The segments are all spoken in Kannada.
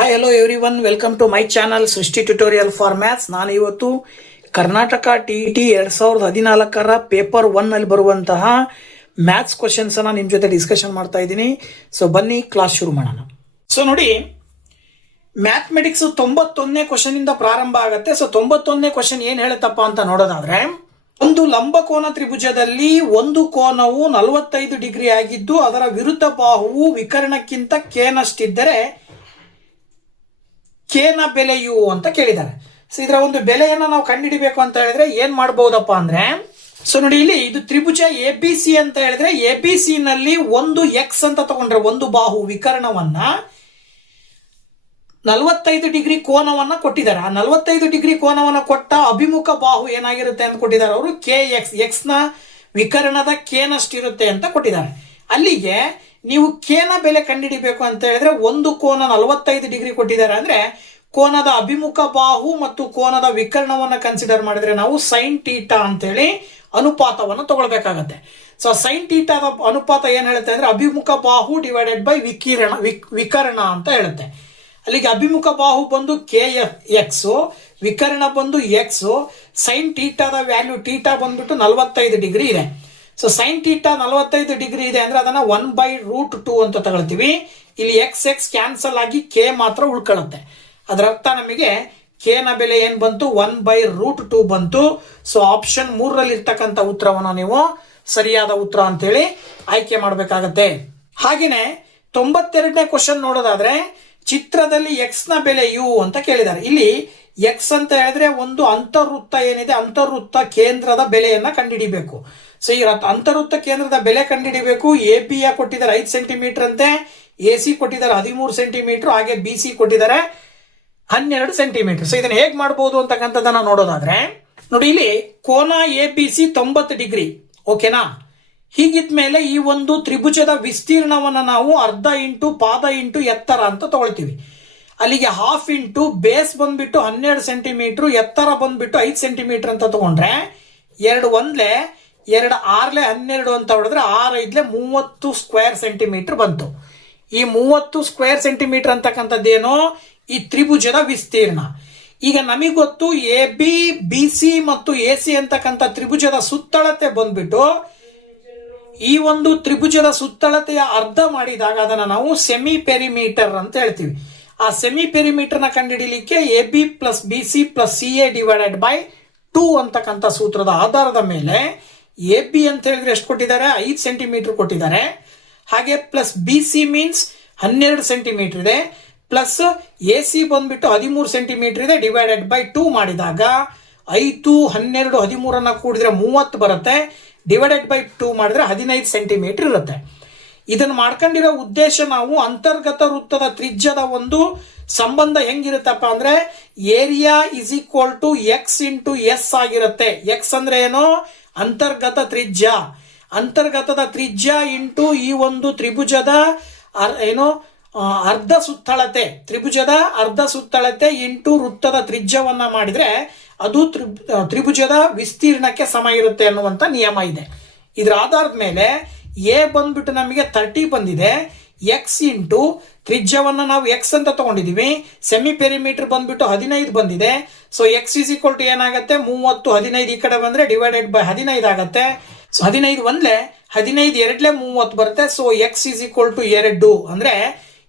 Hi hello everyone, welcome to my channel Srushti tutorial for maths. ನಾನು ಇವತ್ತು ಕರ್ನಾಟಕ ಟಿ 2014 ಪೇಪರ್ 1 ಅಲ್ಲಿ ಬರುವಂತಹ ಮ್ಯಾಥ್ಸ್ ಕ್ವಶನ್ಸ್ ಅನ್ನ ನಿಮ್ ಜೊತೆ ಡಿಸ್ಕಷನ್ ಮಾಡ್ತಾ ಇದ್ದೀನಿ. ಸೊ ಬನ್ನಿ ಕ್ಲಾಸ್ ಶುರು ಮಾಡೋಣ. ಸೊ ನೋಡಿ, ಮ್ಯಾಥಮೆಟಿಕ್ಸ್ 91ನೇ ಕ್ವಶನ್ ಇಂದ ಪ್ರಾರಂಭ ಆಗುತ್ತೆ. ಸೊ 91ನೇ ಕ್ವಶನ್ ಏನ್ ಹೇಳುತ್ತಪ್ಪ ಅಂತ ನೋಡೋದಾದ್ರೆ, ಒಂದು ಲಂಬಕೋನ ತ್ರಿಭುಜದಲ್ಲಿ ಒಂದು ಕೋನವು 45 ಡಿಗ್ರಿ ಆಗಿದ್ದು ಅದರ ವಿರುದ್ಧ ಬಾಹುವು ವಿಕರ್ಣಕ್ಕಿಂತ ಕೇನಷ್ಟಿದ್ದರೆ ಕೇನ ಬೆಲೆಯು ಅಂತ ಕೇಳಿದ್ದಾರೆ. ಸೊ ಇದರ ಒಂದು ಬೆಲೆಯನ್ನ ನಾವು ಕಂಡುಹಿಡಿಬೇಕು ಅಂತ ಹೇಳಿದ್ರೆ ಏನ್ ಮಾಡಬಹುದಪ್ಪ ಅಂದ್ರೆ, ಸೊ ನೋಡಿ ಇಲ್ಲಿ ಇದು ತ್ರಿಭುಜ ಎ ಬಿ ಸಿ ಅಂತ ಹೇಳಿದ್ರೆ ಎ ಬಿ ಸಿ ನಲ್ಲಿ ಒಂದು ಎಕ್ಸ್ ಅಂತ ತಗೊಂಡ್ರೆ ಒಂದು ಬಾಹು ವಿಕರ್ಣವನ್ನ 45 ಡಿಗ್ರಿ ಕೋನವನ್ನ ಕೊಟ್ಟಿದ್ದಾರೆ. ಆ 45 ಡಿಗ್ರಿ ಕೋನವನ್ನ ಕೊಟ್ಟ ಅಭಿಮುಖ ಬಾಹು ಏನಾಗಿರುತ್ತೆ ಅಂತ ಕೊಟ್ಟಿದ್ದಾರೆ ಅವರು. ಕೆ ಎಕ್ಸ್, ಎಕ್ಸ್ ನ ವಿಕರ್ಣದ ಕೇನಷ್ಟಿರುತ್ತೆ ಅಂತ ಕೊಟ್ಟಿದ್ದಾರೆ. ಅಲ್ಲಿಗೆ ನೀವು ಕೇನ ಬೆಲೆ ಕಂಡುಹಿಡಿಬೇಕು ಅಂತ ಹೇಳಿದ್ರೆ ಒಂದು ಕೋನ 45 ಡಿಗ್ರಿ ಕೊಟ್ಟಿದ್ದಾರೆ ಅಂದ್ರೆ ಕೋನದ ಅಭಿಮುಖ ಬಾಹು ಮತ್ತು ಕೋನದ ವಿಕರ್ಣವನ್ನ ಕನ್ಸಿಡರ್ ಮಾಡಿದ್ರೆ ನಾವು ಸೈನ್ ಟೀಟಾ ಅಂತೇಳಿ ಅನುಪಾತವನ್ನು ತಗೊಳ್ಬೇಕಾಗತ್ತೆ. ಸೊ ಸೈನ್ ಟೀಟಾದ ಅನುಪಾತ ಏನ್ ಹೇಳುತ್ತೆ ಅಂದ್ರೆ ಅಭಿಮುಖ ಬಾಹು ಡಿವೈಡೆಡ್ ಬೈ ವಿಕರ್ಣ ಅಂತ ಹೇಳುತ್ತೆ. ಅಲ್ಲಿಗೆ ಅಭಿಮುಖ ಬಾಹು ಬಂದು ಕೆ ಎಕ್ಸ್, ವಿಕರ್ಣ ಬಂದು ಎಕ್ಸ್, ಸೈನ್ ಟೀಟಾದ ವ್ಯಾಲ್ಯೂ ಟೀಟಾ ಬಂದ್ಬಿಟ್ಟು 45 ಡಿಗ್ರಿ ಇದೆ. ಸೊ ಸೈನ್ ಟೀಟಾ 45 ಡಿಗ್ರಿ ಇದೆ ಅಂದ್ರೆ ಅದನ್ನ 1/√2 ಅಂತ ತಗೊಳ್ತೀವಿ. ಇಲ್ಲಿ ಎಕ್ಸ್ ಎಕ್ಸ್ ಕ್ಯಾನ್ಸಲ್ ಆಗಿ ಕೆ ಮಾತ್ರ ಉಳ್ಕೊಳ್ಳುತ್ತೆ. ಅದರ ಅರ್ಥ ನಮಗೆ ಕೆ ನ ಬೆಲೆ ಏನ್ ಬಂತು, 1/√2 ಬಂತು. ಸೊ ಆಪ್ಷನ್ 3ರಲ್ಲಿ ಇರ್ತಕ್ಕಂಥ ಉತ್ತರವನ್ನು ನೀವು ಸರಿಯಾದ ಉತ್ತರ ಅಂತೇಳಿ ಆಯ್ಕೆ ಮಾಡಬೇಕಾಗತ್ತೆ. ಹಾಗೇನೆ 92ನೇ ಕ್ವಶನ್ ನೋಡೋದಾದ್ರೆ, ಚಿತ್ರದಲ್ಲಿ ಎಕ್ಸ್ ನ ಬೆಲೆ ಯು ಅಂತ ಕೇಳಿದ್ದಾರೆ. ಇಲ್ಲಿ ಎಕ್ಸ್ ಅಂತ ಹೇಳಿದ್ರೆ ಒಂದು ಅಂತರ್ವೃತ್ತ ಏನಿದೆ, ಅಂತರ್ವೃತ್ತ ಕೇಂದ್ರದ ಬೆಲೆಯನ್ನ ಕಂಡುಹಿಡಿಬೇಕು. ಸೊ ಈ ಅಂತರ್ವೃತ್ತ ಕೇಂದ್ರದ ಬೆಲೆ ಕಂಡುಹಿಡಿಬೇಕು. ಎ ಬಿ ಯ ಕೊಟ್ಟಿದ್ದಾರೆ 5 ಸೆಂಟಿಮೀಟರ್ ಅಂತೆ, ಎ ಸಿ ಕೊಟ್ಟಿದ್ದಾರೆ 13 ಸೆಂಟಿಮೀಟರ್, ಹಾಗೆ ಬಿ ಸಿ ಕೊಟ್ಟಿದ್ದಾರೆ 12 ಸೆಂಟಿಮೀಟರ್. ಸೊ ಇದನ್ನ ಹೇಗ್ ಮಾಡಬಹುದು ಅಂತಕ್ಕಂಥದ್ದನ್ನ ನೋಡೋದಾದ್ರೆ, ನೋಡಿ ಇಲ್ಲಿ ಕೋನ ಎ ಬಿ ಸಿ 90 ಡಿಗ್ರಿ, ಓಕೆನಾ? ಹೀಗಿದ್ಮೇಲೆ ಈ ಒಂದು ತ್ರಿಭುಜದ ವಿಸ್ತೀರ್ಣವನ್ನ ನಾವು ಅರ್ಧ ಇಂಟು ಪಾದ ಇಂಟು ಎತ್ತರ ಅಂತ ತಗೊಳ್ತೀವಿ. ಅಲ್ಲಿಗೆ ಹಾಫ್ ಇಂಟು ಬೇಸ್ ಬಂದ್ಬಿಟ್ಟು 12 ಸೆಂಟಿಮೀಟರ್, ಎತ್ತರ ಬಂದ್ಬಿಟ್ಟು 5 ಸೆಂಟಿಮೀಟರ್ ಅಂತ ತಗೊಂಡ್ರೆ 2 1 2 6 12 ಅಂತ ಹೊಡೆದ್ರೆ 6 5 30 ಸ್ಕ್ವೇರ್ ಸೆಂಟಿಮೀಟರ್ ಬಂತು. ಈ 30 ಸ್ಕ್ವೇರ್ ಸೆಂಟಿಮೀಟರ್ ಅಂತಕ್ಕಂಥದ್ದೇನೋ ಈ ತ್ರಿಭುಜದ ವಿಸ್ತೀರ್ಣ. ಈಗ ನಮಗೆ ಗೊತ್ತು ಎ ಬಿ ಬಿ ಸಿ ಮತ್ತು ಎ ಸಿ ಅಂತಕ್ಕಂಥ ತ್ರಿಭುಜದ ಸುತ್ತಳತೆ ಬಂದ್ಬಿಟ್ಟು ಈ ಒಂದು ತ್ರಿಭುಜದ ಸುತ್ತಳತೆಯ ಅರ್ಧ ಮಾಡಿದಾಗ ಅದನ್ನ ನಾವು ಸೆಮಿ ಪೆರಿಮೀಟರ್ ಅಂತ ಹೇಳ್ತೀವಿ. ಆ ಸೆಮಿ ಪೆರಿಮೀಟರ್ ನ ಕಂಡುಹಿಡಿಯಲಿಕ್ಕೆ A B plus B C plus C A divided by 2 ಅಂತಕ್ಕಂಥ ಸೂತ್ರದ ಆಧಾರದ ಮೇಲೆ ಎ ಬಿ ಅಂತ ಹೇಳಿದ್ರೆ ಎಷ್ಟು ಕೊಟ್ಟಿದ್ದಾರೆ, 5 ಸೆಂಟಿಮೀಟರ್ ಕೊಟ್ಟಿದ್ದಾರೆ. ಹಾಗೆ plus B C means 12 centimetre ಇದೆ, ಪ್ಲಸ್ ಎ ಸಿ ಬಂದ್ಬಿಟ್ಟು 13 ಸೆಂಟಿಮೀಟರ್ ಇದೆ, ಡಿವೈಡೆಡ್ ಬೈ 2 ಮಾಡಿದಾಗ 5 12 13 ಕೂಡಿದ್ರೆ 30 ಬರುತ್ತೆ, ಡಿವೈಡೆಡ್ ಬೈ 2 ಮಾಡಿದ್ರೆ 15 ಸೆಂಟಿಮೀಟರ್ ಇರುತ್ತೆ. ಇದನ್ನು ಮಾಡ್ಕೊಂಡಿರೋ ಉದ್ದೇಶ ನಾವು ಅಂತರ್ಗತ ವೃತ್ತದ ತ್ರಿಜ್ಯದ ಒಂದು ಸಂಬಂಧ ಹೆಂಗಿರುತ್ತಪ್ಪ ಅಂದ್ರೆ area is equal to x into s ಆಗಿರುತ್ತೆ. ಎಕ್ಸ್ ಅಂದ್ರೆ ಏನು, ಅಂತರ್ಗತ ತ್ರಿಜ್ಯ. ಅಂತರ್ಗತದ ತ್ರಿಜ್ಯ ಇಂಟು ಈ ಒಂದು ತ್ರಿಭುಜದ ಏನು ಅರ್ಧ ಸುತ್ತಳತೆ, ತ್ರಿಭುಜದ ಅರ್ಧ ಸುತ್ತಳತೆ ಇಂಟು ವೃತ್ತದ ತ್ರಿಜ್ಯವನ್ನ ಮಾಡಿದ್ರೆ ಅದು ತ್ರಿಭುಜದ ವಿಸ್ತೀರ್ಣಕ್ಕೆ ಸಮ ಇರುತ್ತೆ ಅನ್ನುವಂತ ನಿಯಮ ಇದೆ. ಇದರ ಆಧಾರದ ಮೇಲೆ ಎ ಬಂದ್ಬಿಟ್ಟು ನಮಗೆ 30 ಬಂದಿದೆ, ಎಕ್ಸ್ ಇಂಟು ತ್ರಿಜ್ಯವನ್ನ ನಾವು ಎಕ್ಸ್ ಅಂತ ತಗೊಂಡಿದೀವಿ, ಸೆಮಿ ಪೆರಿಮೀಟರ್ ಬಂದ್ಬಿಟ್ಟು 15 ಬಂದಿದೆ. So x is equal to ಏನಾಗುತ್ತೆ, 30 15 ಈ ಕಡೆ ಬಂದ್ರೆ ಡಿವೈಡೆಡ್ ಬೈ 15 ಆಗುತ್ತೆ. ಸೊ 15 1 15 2 30 ಬರುತ್ತೆ. So x is equal to 2 ಅಂದ್ರೆ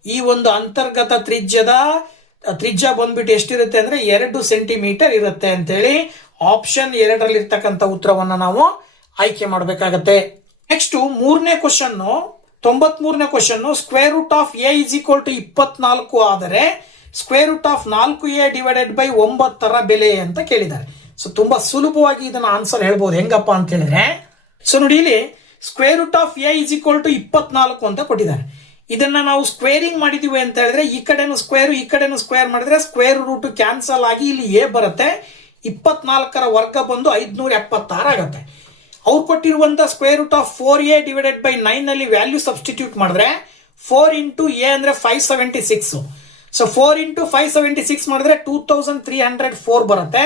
ಈ ಒಂದು ಅಂತರ್ಗತ ತ್ರಿಜ್ಯ ಬಂದ್ಬಿಟ್ಟು ಎಷ್ಟಿರುತ್ತೆ ಅಂದ್ರೆ 2 ಸೆಂಟಿಮೀಟರ್ ಇರುತ್ತೆ ಅಂತೇಳಿ ಆಪ್ಷನ್ 2ರಲ್ಲಿ ಇರ್ತಕ್ಕಂಥ ಉತ್ತರವನ್ನ ನಾವು ಆಯ್ಕೆ ಮಾಡಬೇಕಾಗತ್ತೆ. ನೆಕ್ಸ್ಟ್ 3ನೇ ಕ್ವಶನ್, 93ನೇ question, square root of A is equal to 24 ಆದರೆ square root of 4a divided by 9 ಬೆಲೆ ಅಂತ ಕೇಳಿದ್ದಾರೆ. ಸೊ ತುಂಬಾ ಸುಲಭವಾಗಿ ಇದನ್ನ ಆನ್ಸರ್ ಹೇಳ್ಬೋದು. ಹೆಂಗಪ್ಪ ಅಂತ ಹೇಳಿದ್ರೆ, ಸೊ ನೋಡಿ ಇಲ್ಲಿ square root of A is equal to 24 ಅಂತ ಕೊಟ್ಟಿದ್ದಾರೆ. ಇದನ್ನ ನಾವು ಸ್ಕ್ವೇರಿಂಗ್ ಮಾಡಿದೀವಿ ಅಂತ ಹೇಳಿದ್ರೆ ಈ ಕಡೆನು ಸ್ಕ್ವೇರ್ ಈ ಕಡೆನು ಸ್ಕ್ವೇರ್ ಮಾಡಿದ್ರೆ ಸ್ಕ್ವೇರ್ ರೂಟ್ ಕ್ಯಾನ್ಸಲ್ ಆಗಿ ಇಲ್ಲಿ ಎ ಬರುತ್ತೆ. 24ರ ವರ್ಗ ಬಂದು 576 ಆಗುತ್ತೆ. ಅವ್ರು ಕೊಟ್ಟಿರುವಂತ square root of 4a divided by 9 ನಲ್ಲಿ ವ್ಯಾಲ್ಯೂ ಸಬ್ಸ್ಟಿಟ್ಯೂಟ್ ಮಾಡಿದ್ರೆ 4 ಇಂಟು ಎ ಅಂದ್ರೆ 576. ಸೊ 4 ಇಂಟು 576 ಮಾಡಿದ್ರೆ 2304 ಬರುತ್ತೆ.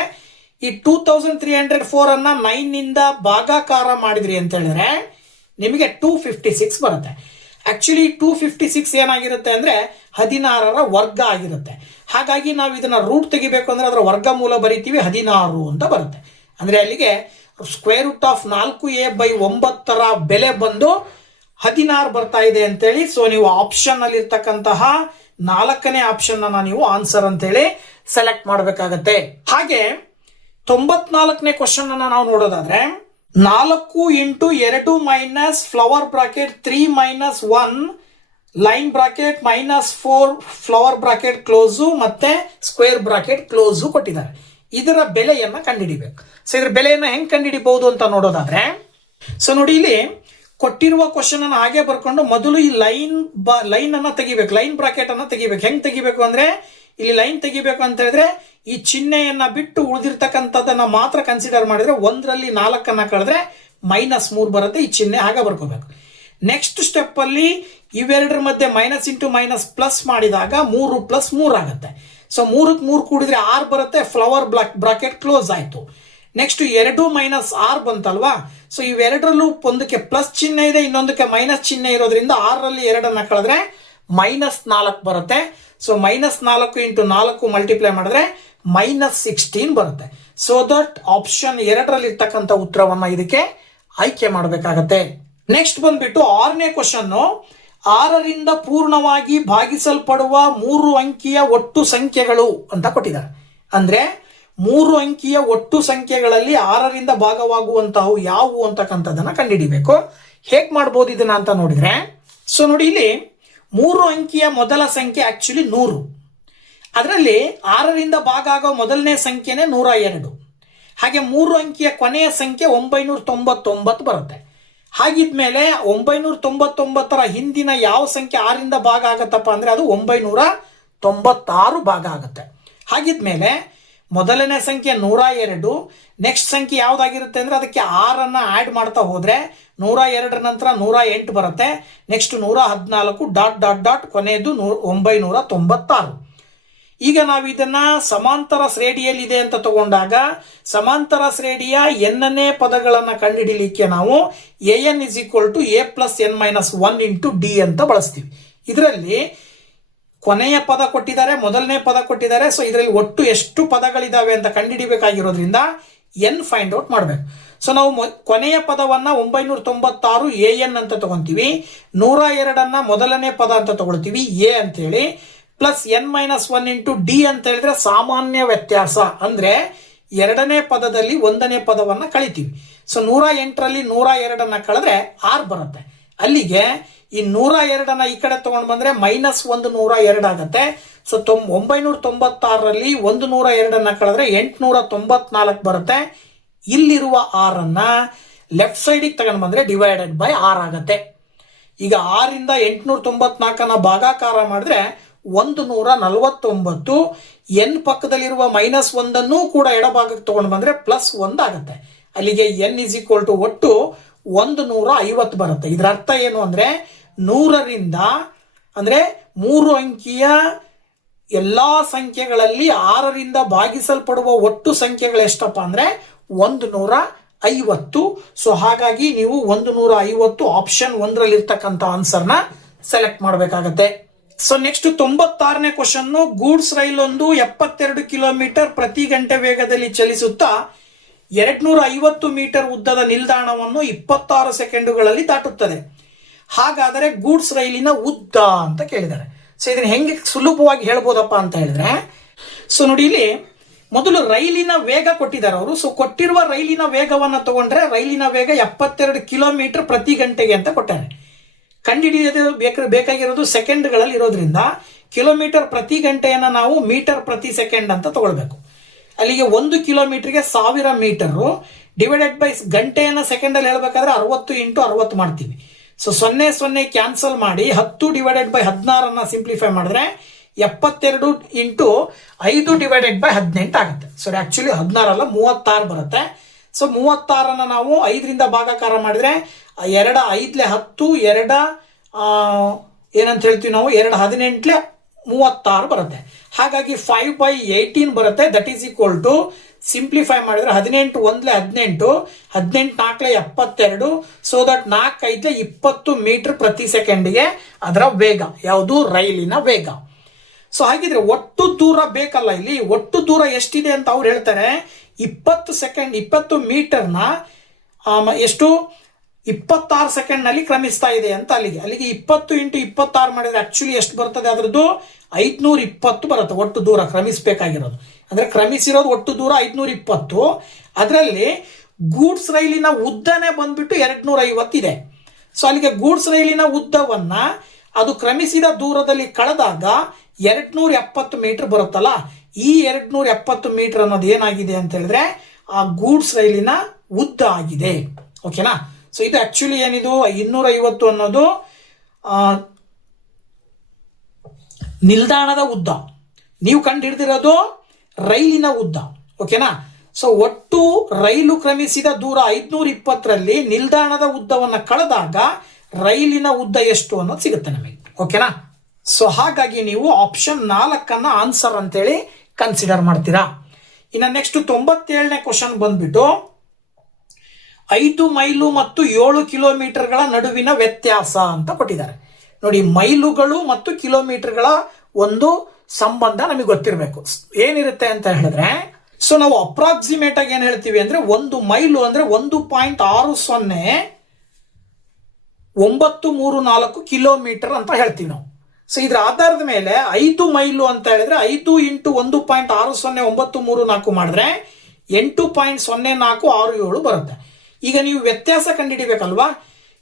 ಈ 2304 ಅನ್ನ 9 ನಿಂದ ಭಾಗಾಕಾರ ಮಾಡಿದ್ರಿ ಅಂತ ಹೇಳಿದ್ರೆ ನಿಮಗೆ 256 ಬರುತ್ತೆ. ಆಕ್ಚುಲಿ 256 ಏನಾಗಿರುತ್ತೆ ಅಂದ್ರೆ 16ರ ವರ್ಗ ಆಗಿರುತ್ತೆ. ಹಾಗಾಗಿ ನಾವು ಇದನ್ನ ರೂಟ್ ತೆಗಿಬೇಕು ಅಂದ್ರೆ ಅದರ ವರ್ಗಮೂಲ ಬರಿತೀವಿ 16 ಅಂತ ಬರುತ್ತೆ. ಅಂದ್ರೆ ಅಲ್ಲಿಗೆ ಸ್ಕ್ವೇರ್ ರೂಟ್ ಆಫ್ 4a/9ರ ಬೆಲೆ ಬಂದು 16 ಬರ್ತಾ ಇದೆ ಅಂತೇಳಿ. ಸೊ ನೀವು ಆಪ್ಷನ್ ಅಲ್ಲಿ ಇರ್ತಕ್ಕಂತಹ 4ನೇ ಆಪ್ಷನ್ ಅನ್ನ ನೀವು ಆನ್ಸರ್ ಅಂತೇಳಿ ಸೆಲೆಕ್ಟ್ ಮಾಡಬೇಕಾಗತ್ತೆ. ಹಾಗೆ 94ನೇ ಕ್ವಶನ್ ಅನ್ನ ನಾವು ನೋಡೋದಾದ್ರೆ 4 into 2 minus flower bracket 3 minus 1 line bracket minus 4 flower bracket close ಮತ್ತೆ ಸ್ಕ್ವೇರ್ ಬ್ರಾಕೆಟ್ ಕ್ಲೋಸು ಕೊಟ್ಟಿದ್ದಾರೆ. ಇದರ ಬೆಲೆಯನ್ನ ಕಂಡುಹಿಡಿಬೇಕು. ಸೊ ಇದ್ರ ಬೆಲೆಯನ್ನ ಹೆಂಗ್ ಕಂಡುಹಿಡಿಬಹುದು ಅಂತ ನೋಡೋದಾದ್ರೆ, ಸೊ ನೋಡಿ ಇಲ್ಲಿ ಕೊಟ್ಟಿರುವ ಕ್ವಶನ್ ಅನ್ನು ಹಾಗೆ ಬರ್ಕೊಂಡು ಮೊದಲು ಈ ಲೈನ್ ಅನ್ನ ತೆಗಿಬೇಕು, ಲೈನ್ ಬ್ರಾಕೆಟ್ ಅನ್ನ ತೆಗಿಬೇಕು. ಹೆಂಗ್ ತೆಗಿಬೇಕು ಅಂದ್ರೆ ಇಲ್ಲಿ ಲೈನ್ ತೆಗಿಬೇಕು ಅಂತ ಹೇಳಿದ್ರೆ ಈ ಚಿಹ್ನೆಯನ್ನ ಬಿಟ್ಟು ಉಳಿದಿರ್ತಕ್ಕಂಥದ್ದನ್ನ ಮಾತ್ರ ಕನ್ಸಿಡರ್ ಮಾಡಿದ್ರೆ 1ರಲ್ಲಿ 4ಅನ್ನ ಕಳೆದ್ರೆ -3 ಬರುತ್ತೆ. ಈ ಚಿಹ್ನೆ ಹಾಗೆ ಬರ್ಕೋಬೇಕು. ನೆಕ್ಸ್ಟ್ ಸ್ಟೆಪ್ ಅಲ್ಲಿ ಇವೆರಡರ ಮಧ್ಯೆ ಮೈನಸ್ ಇಂಟು ಮೈನಸ್ ಪ್ಲಸ್ ಮಾಡಿದಾಗ 3 + 3 ಆಗುತ್ತೆ. ಸೊ 3ಕ್ಕೆ 3 ಕೂಡಿದ್ರೆ 6 ಬರುತ್ತೆ. ಫ್ಲವರ್ ಬ್ರಾಕೆಟ್ ಕ್ಲೋಸ್ ಆಯ್ತು. Next 2 minus 6 ಬಂತಲ್ವಾ. ಸೊ ಇವೆರಡರಲ್ಲೂ ಒಂದಕ್ಕೆ ಪ್ಲಸ್ ಚಿಹ್ನೆ ಇದೆ, ಇನ್ನೊಂದಕ್ಕೆ ಮೈನಸ್ ಚಿಹ್ನೆ ಇರೋದ್ರಿಂದ 6ರಲ್ಲಿ 2ಅನ್ನ ಕಳೆದ್ರೆ -4 ಬರುತ್ತೆ. ಸೊ -4 ಇಂಟು 4 ಮಲ್ಟಿಪ್ಲೈ ಮಾಡಿದ್ರೆ -16 ಬರುತ್ತೆ. ಸೊ ದಟ್ ಆಪ್ಷನ್ 2ರಲ್ಲಿ ಇರ್ತಕ್ಕಂಥ ಉತ್ತರವನ್ನ ಇದಕ್ಕೆ ಆಯ್ಕೆ ಮಾಡಬೇಕಾಗತ್ತೆ. ನೆಕ್ಸ್ಟ್ ಬಂದ್ಬಿಟ್ಟು 6ನೇ ಕ್ವಶನ್ 6ರಿಂದ ಪೂರ್ಣವಾಗಿ ಭಾಗಿಸಲ್ಪಡುವ 3 ಅಂಕಿಯ ಒಟ್ಟು ಸಂಖ್ಯೆಗಳು ಅಂತ ಕೊಟ್ಟಿದ್ದಾರೆ. ಅಂದ್ರೆ 3 ಅಂಕಿಯ ಒಟ್ಟು ಸಂಖ್ಯೆಗಳಲ್ಲಿ 6ರಿಂದ ಭಾಗವಾಗುವಂತಹವು ಯಾವುವು ಅಂತಕ್ಕಂಥದ್ದನ್ನ ಕಂಡುಹಿಡಿಬೇಕು. ಹೇಗ್ ಮಾಡ್ಬೋದು ಇದನ್ನ ಅಂತ ನೋಡಿದ್ರೆ, ಸೊ ನೋಡಿ ಇಲ್ಲಿ 3 ಅಂಕಿಯ ಮೊದಲ ಸಂಖ್ಯೆ ಆಕ್ಚುಲಿ 100. ಅದರಲ್ಲಿ 6ರಿಂದ ಭಾಗ ಆಗೋ ಮೊದಲನೇ ಸಂಖ್ಯೆನೇ 102. ಹಾಗೆ 3 ಅಂಕಿಯ ಕೊನೆಯ ಸಂಖ್ಯೆ 999 ಬರುತ್ತೆ. ಹಾಗಿದ್ಮೇಲೆ 999ರ ಹಿಂದಿನ ಯಾವ ಸಂಖ್ಯೆ 6ರಿಂದ ಭಾಗ ಆಗತ್ತಪ್ಪ ಅಂದ್ರೆ ಅದು 996 ಭಾಗ ಆಗುತ್ತೆ. ಹಾಗಿದ್ಮೇಲೆ ಮೊದಲನೇ ಸಂಖ್ಯೆ 102, ನೆಕ್ಸ್ಟ್ ಸಂಖ್ಯೆ ಯಾವ್ದಾಗಿರುತ್ತೆ ಅಂದ್ರೆ ಅದಕ್ಕೆ 6ಅನ್ನ ಆಡ್ ಮಾಡ್ತಾ ಹೋದ್ರೆ 102ರ ನಂತರ 108 ಬರುತ್ತೆ. ನೆಕ್ಸ್ಟ್ 114 ಡಾಟ್ ಡಾಟ್ ಡಾಟ್ ಕೊನೆಯದು 996. ಈಗ ನಾವು ಇದನ್ನ ಸಮಾಂತರ ಶ್ರೇಣಿಯಲ್ಲಿದೆ ಅಂತ ತಗೊಂಡಾಗ ಸಮಾಂತರ ಶ್ರೇಣಿಯ ಎನ್ನೇ ಪದಗಳನ್ನ ಕಂಡುಹಿಡಿಯಲಿಕ್ಕೆ ನಾವು an = a + n - 1 × d ಅಂತ ಬಳಸ್ತೀವಿ. ಇದರಲ್ಲಿ ಕೊನೆಯ ಪದ ಕೊಟ್ಟಿದ್ದಾರೆ, ಮೊದಲನೇ ಪದ ಕೊಟ್ಟಿದ್ದಾರೆ. ಸೊ ಇದರಲ್ಲಿ ಒಟ್ಟು ಎಷ್ಟು ಪದಗಳಿದಾವೆ ಅಂತ ಕಂಡುಹಿಡಿಬೇಕಾಗಿರೋದ್ರಿಂದ n ಫೈಂಡ್ ಔಟ್ ಮಾಡಬೇಕು. ಸೊ ನಾವು ಕೊನೆಯ ಪದವನ್ನ 996 an ಅಂತ ತಗೊಂತೀವಿ, 102ಅನ್ನ ಮೊದಲನೇ ಪದ ಅಂತ ತಗೊಳ್ತೀವಿ a ಅಂತ ಹೇಳಿ, ಪ್ಲಸ್ n - 1 × d ಅಂತ ಹೇಳಿದ್ರೆ ಸಾಮಾನ್ಯ ವ್ಯತ್ಯಾಸ. ಅಂದ್ರೆ 2ನೇ ಪದದಲ್ಲಿ 1ನೇ ಪದವನ್ನ ಕಳಿತೀವಿ. ಸೊ 108ರಲ್ಲಿ 102ಅನ್ನ ಕಳೆದ್ರೆ 6 ಬರುತ್ತೆ. ಅಲ್ಲಿಗೆ ಈ 102ಅನ್ನ ಈ ಕಡೆ ತಗೊಂಡು ಬಂದ್ರೆ -1 102 ಆಗುತ್ತೆ. ಸೊ 996ರಲ್ಲಿ 102ಅನ್ನ ಕಳೆದ್ರೆ 894 ಬರುತ್ತೆ. ಇಲ್ಲಿರುವ 6ಅನ್ನ ಲೆಫ್ಟ್ ಸೈಡಿಗೆ ತಗೊಂಡು ಬಂದ್ರೆ ಡಿವೈಡೆಡ್ ಬೈ 6 ಆಗುತ್ತೆ. ಈಗ 6ರಿಂದ 894ಅನ್ನ ಭಾಗಾಕಾರ ಮಾಡಿದ್ರೆ 149. n ಪಕ್ಕದಲ್ಲಿರುವ -1 ಕೂಡ ಎಡಭಾಗಕ್ಕೆ ತಗೊಂಡು ಬಂದ್ರೆ +1 ಆಗುತ್ತೆ. ಅಲ್ಲಿಗೆ n = ಒಟ್ಟು 150 ಬರುತ್ತೆ. ಇದರ ಅರ್ಥ ಏನು ಅಂದ್ರೆ 100ರಿಂದ ಅಂದ್ರೆ 3 ಅಂಕಿಯ ಎಲ್ಲಾ ಸಂಖ್ಯೆಗಳಲ್ಲಿ 6ರಿಂದ ಭಾಗಿಸಲ್ಪಡುವ ಒಟ್ಟು ಸಂಖ್ಯೆಗಳು ಎಷ್ಟಪ್ಪ ಅಂದ್ರೆ 150. ಸೊ ಹಾಗಾಗಿ ನೀವು 150 ಆಪ್ಷನ್ 1ರಲ್ಲಿ ಇರ್ತಕ್ಕಂಥ ಆನ್ಸರ್ನ ಸೆಲೆಕ್ಟ್ ಮಾಡಬೇಕಾಗತ್ತೆ. ಸೊ ನೆಕ್ಸ್ಟ್ 96ನೇ ಕ್ವಶನ್, ಗೂಡ್ಸ್ ರೈಲೊಂದು 72 ಕಿಲೋಮೀಟರ್ ಪ್ರತಿ ಗಂಟೆ ವೇಗದಲ್ಲಿ ಚಲಿಸುತ್ತಾ 250 ಮೀಟರ್ ಉದ್ದದ ನಿಲ್ದಾಣವನ್ನು 26 ಸೆಕೆಂಡುಗಳಲ್ಲಿ ದಾಟುತ್ತದೆ. ಹಾಗಾದರೆ ಗೂಡ್ಸ್ ರೈಲಿನ ಉದ್ದ ಅಂತ ಕೇಳಿದ್ದಾರೆ. ಸೊ ಇದನ್ನ ಹೆಂಗೆ ಸುಲಭವಾಗಿ ಹೇಳ್ಬೋದಪ್ಪ ಅಂತ ಹೇಳಿದ್ರೆ, ಸೊ ನೋಡಿ ಇಲ್ಲಿ ಮೊದಲು ರೈಲಿನ ವೇಗ ಕೊಟ್ಟಿದ್ದಾರೆ ಅವರು. ಸೊ ಕೊಟ್ಟಿರುವ ರೈಲಿನ ವೇಗವನ್ನು ತಗೊಂಡ್ರೆ ರೈಲಿನ ವೇಗ 72 ಕಿಲೋಮೀಟರ್ ಪ್ರತಿ ಗಂಟೆಗೆ ಅಂತ ಕೊಟ್ಟಾರೆ. ಕಂಡುಹಿಡಿಯೋದು ಬೇಕಾಗಿರೋದು ಸೆಕೆಂಡ್ಗಳಲ್ಲಿ ಇರೋದ್ರಿಂದ ಕಿಲೋಮೀಟರ್ ಪ್ರತಿ ಗಂಟೆಯನ್ನು ನಾವು ಮೀಟರ್ ಪ್ರತಿ ಸೆಕೆಂಡ್ ಅಂತ ತಗೊಳ್ಬೇಕು. ಅಲ್ಲಿಗೆ 1 ಕಿಲೋಮೀಟರ್ಗೆ 1000 ಮೀಟರು ಡಿವೈಡೆಡ್ ಬೈ ಗಂಟೆಯನ್ನು ಸೆಕೆಂಡಲ್ಲಿ ಹೇಳ್ಬೇಕಾದ್ರೆ 60 × 60 ಮಾಡ್ತೀವಿ. ಸೊ 0 ಕ್ಯಾನ್ಸಲ್ ಮಾಡಿ 10 ಡಿವೈಡೆಡ್ ಬೈ 16 ಸಿಂಪ್ಲಿಫೈ ಮಾಡಿದ್ರೆ 72 × 5 ಡಿವೈಡೆಡ್ ಬೈ 18 ಆಗುತ್ತೆ. ಸೊ ಆಕ್ಚುಲಿ 16 ಅಲ್ಲ 36 ಬರುತ್ತೆ. ಸೊ 36ಅನ್ನ ನಾವು 5ರಿಂದ ಭಾಗಾಕಾರ ಮಾಡಿದ್ರೆ 2 5 10 2 ಏನಂತ ಹೇಳ್ತೀವಿ ನಾವು 2 18 36 ಬರುತ್ತೆ. ಹಾಗಾಗಿ 5/18 ಬರುತ್ತೆ. That is equal to simplify ಮಾಡಿದ್ರೆ 18 1 18, 18 4 72, ಸೊ ದಟ್ 4 5 20 ಮೀಟರ್ ಪ್ರತಿ ಸೆಕೆಂಡ್ಗೆ ಅದರ ವೇಗ, ಯಾವುದು ರೈಲಿನ ವೇಗ. ಸೊ ಹಾಗಿದ್ರೆ ಒಟ್ಟು ದೂರ ಬೇಕಲ್ಲ, ಇಲ್ಲಿ ಒಟ್ಟು ದೂರ ಎಷ್ಟಿದೆ ಅಂತ ಅವ್ರು ಹೇಳ್ತಾರೆ. 20 ಮೀಟರ್ನ ಎಷ್ಟು 26 ಸೆಕೆಂಡ್ ನಲ್ಲಿ ಕ್ರಮಿಸ್ತಾ ಇದೆ ಅಂತ. ಅಲ್ಲಿಗೆ 20 × 26 ಮಾಡಿದ್ರೆ ಆಕ್ಚುಲಿ ಎಷ್ಟು ಬರ್ತದೆ, ಅದ್ರದ್ದು 520 ಬರುತ್ತೆ ಒಟ್ಟು ದೂರ ಕ್ರಮಿಸಬೇಕಾಗಿರೋದು. ಅಂದ್ರೆ ಕ್ರಮಿಸಿರೋದು ಒಟ್ಟು ದೂರ 520. ಅದರಲ್ಲಿ ಗೂಡ್ಸ್ ರೈಲಿನ ಉದ್ದನೇ ಬಂದ್ಬಿಟ್ಟು 250 ಇದೆ. ಸೊ ಅಲ್ಲಿಗೆ ಗೂಡ್ಸ್ ರೈಲಿನ ಉದ್ದವನ್ನ ಅದು ಕ್ರಮಿಸಿದ ದೂರದಲ್ಲಿ ಕಳೆದಾಗ 270 ಮೀಟರ್ ಬರುತ್ತಲ್ಲ. ಈ 270 ಮೀಟರ್ ಅನ್ನೋದು ಏನಾಗಿದೆ ಅಂತ ಹೇಳಿದ್ರೆ ಆ ಗೂಡ್ಸ್ ರೈಲಿನ ಉದ್ದ ಆಗಿದೆ. ಓಕೆನಾ. ಸೊ ಇದು ಆಕ್ಚುಲಿ ಏನಿದು 250 ಅನ್ನೋದು ನಿಲ್ದಾಣದ ಉದ್ದ, ನೀವು ಕಂಡು ಹಿಡಿದಿರೋದು ರೈಲಿನ ಉದ್ದ. ಓಕೆನಾ. ಸೊ ಒಟ್ಟು ರೈಲು ಕ್ರಮಿಸಿದ ದೂರ 520ರಲ್ಲಿ ನಿಲ್ದಾಣದ ಉದ್ದವನ್ನು ಕಳೆದಾಗ ರೈಲಿನ ಉದ್ದ ಎಷ್ಟು ಅನ್ನೋದು ಸಿಗುತ್ತೆ ನಮಗೆ. ಓಕೆನಾ. ಸೊ ಹಾಗಾಗಿ ನೀವು ಆಪ್ಷನ್ 4 ಆನ್ಸರ್ ಅಂತೇಳಿ ಕನ್ಸಿಡರ್ ಮಾಡ್ತೀರಾ. ಇನ್ನು ನೆಕ್ಸ್ಟ್ 97ನೇ ಕ್ವಶನ್ ಬಂದ್ಬಿಟ್ಟು 5 ಮೈಲು ಮತ್ತು 7 ಕಿಲೋಮೀಟರ್ಗಳ ನಡುವಿನ ವ್ಯತ್ಯಾಸ ಅಂತ ಕೊಟ್ಟಿದ್ದಾರೆ. ನೋಡಿ, ಮೈಲುಗಳು ಮತ್ತು ಕಿಲೋಮೀಟರ್ಗಳ ಒಂದು ಸಂಬಂಧ ನಮಗೆ ಗೊತ್ತಿರಬೇಕು. ಏನಿರುತ್ತೆ ಅಂತ ಹೇಳಿದ್ರೆ, ಸೊ ನಾವು ಅಪ್ರಾಕ್ಸಿಮೇಟ್ ಆಗಿ ಏನ್ ಹೇಳ್ತೀವಿ ಅಂದ್ರೆ 1 ಮೈಲು ಅಂದ್ರೆ 1.60934 ಕಿಲೋಮೀಟರ್ ಅಂತ ಹೇಳ್ತೀವಿ ನಾವು. ಸೊ ಇದ್ರ ಆಧಾರದ ಮೇಲೆ 5 ಮೈಲು ಅಂತ ಹೇಳಿದ್ರೆ 5 × 1.60934 ಮಾಡಿದ್ರೆ 8.0467 ಬರುತ್ತೆ. ಈಗ ನೀವು ವ್ಯತ್ಯಾಸ ಕಂಡುಹಿಡಿಬೇಕಲ್ವಾ.